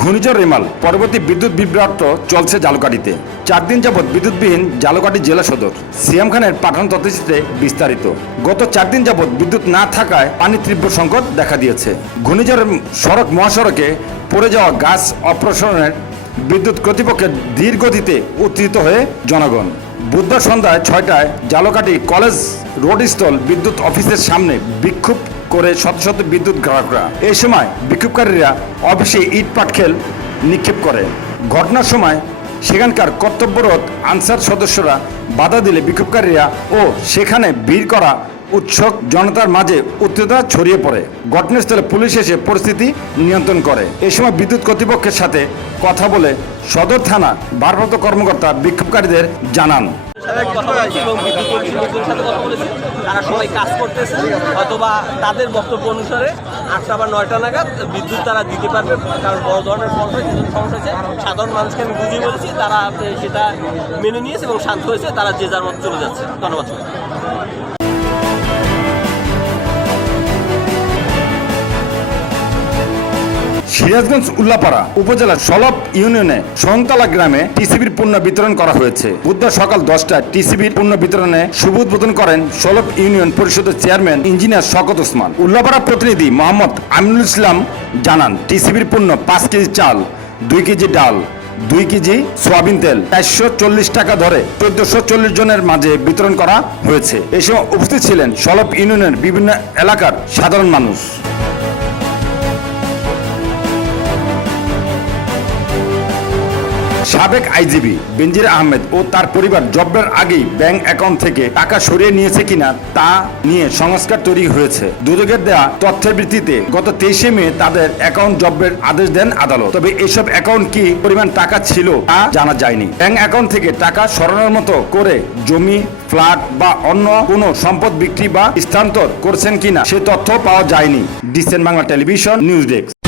ঘূর্ণিঝড় রেমাল, পরবর্তী বিদ্যুৎ বিভ্রাট চলছে জালকাঠিতে চার দিন যাবৎ বিদ্যুৎবিহীন জালকাঠি জেলা সদর, সিএম খানের পাঠান তথ্যচিত্রে বিস্তারিত। গত চার দিন যাবৎ বিদ্যুৎ না থাকায় পানির তীব্র সংকট দেখা দিয়েছে। ঘূর্ণিঝড়ের সড়ক, মহাসড়কে পড়ে যাওয়া গাছ অপসারণের বিদ্যুৎ কর্তৃপক্ষের ধীর গতিতে হয়ে জনগণ। বুধবার সন্ধ্যায় ছয়টায় জালকাটি কলেজ রোড স্থল বিদ্যুৎ অফিসের সামনে বিক্ষোভ করে শত শত বিদ্যুৎ গ্রাহকরা। এই সময় বিক্ষোভকারীরা অফিসে ইট পাটখেল নিক্ষেপ করে। ঘটনার সময় সেখানকার কর্তব্যরত আনসার সদস্যরা বাধা দিলে বিক্ষোভকারীরা ও সেখানে ভিড় করা উৎসুক জনতার মাঝে উত্তেজনা ছড়িয়ে পড়ে। ঘটনাস্থলে পুলিশ এসে পরিস্থিতি নিয়ন্ত্রণ করে। এই সময় বিদ্যুৎ কর্তৃপক্ষের সাথে কথা বলে সদর থানা ভারপ্রাপ্ত কর্মকর্তা বিক্ষোভকারীদের জানান। তারা সবাই কাজ করতেছে অথবা তাদের বক্তব্য অনুসারে আটটা বা নয়টা নাগাদ বিদ্যুৎ তারা দিতে পারবে বড় ধরনের সাধারণ মানুষকে তারা সেটা মেনে নিয়েছে এবং শান্ত হয়েছে, তারা যে যার মতো চলে যাচ্ছে। ধন্যবাদ। সিরাজগঞ্জ উল্লাপাড়া উপজেলার সলপ ইউনিয়নে সোহংতলা গ্রামে টিসিবির পণ্য বিতরণ করা হয়েছে। বুধবার সকাল দশটায় টিসিবির পণ্য বিতরণে শুভ উদ্বোধন করেন সলপ ইউনিয়ন পরিষদের চেয়ারম্যান ইঞ্জিনিয়ার শকত ওসমান। উল্লাপাড়া প্রতিনিধি মোহাম্মদ আমিনুল ইসলাম জানান, টিসিবির পণ্য পাঁচ কেজি চাল, দুই কেজি ডাল, দুই কেজি সোয়াবিন তেল, চারশো চল্লিশ টাকা ধরে চোদ্দশো চল্লিশ জনের মাঝে বিতরণ করা হয়েছে। এই সময় উপস্থিত ছিলেন সলপ ইউনিয়নের বিভিন্ন এলাকার সাধারণ মানুষ। সাবেক আইজিবি বেনজির আহমেদ ও তার পরিবার জব্বের আগেই ব্যাংক অ্যাকাউন্ট থেকে টাকা সরিয়ে নিয়েছে কিনা তা নিয়ে সংস্কার তৈরি হয়েছে। দুদকের দেওয়া তথ্যের ভিত্তিতে গত তেইশে মে তাদের অ্যাকাউন্ট জব্বের আদেশ দেন আদালত। তবে এসব অ্যাকাউন্ট কি পরিমাণ টাকা ছিল তা জানা যায়নি। ব্যাংক অ্যাকাউন্ট থেকে টাকা সরানোর মতো করে জমি, ফ্ল্যাট বা অন্য কোনো সম্পদ বিক্রি বা স্থানান্তর করছেন কিনা সে তথ্য পাওয়া যায়নি। Decent Bangla television, news desk.